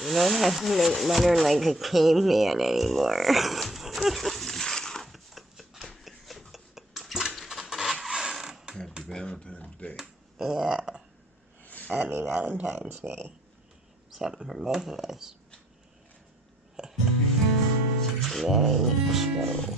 You don't have to make butter like a caveman anymore. Happy Valentine's Day. Yeah. Happy Valentine's Day. Something for both of us. Very slow.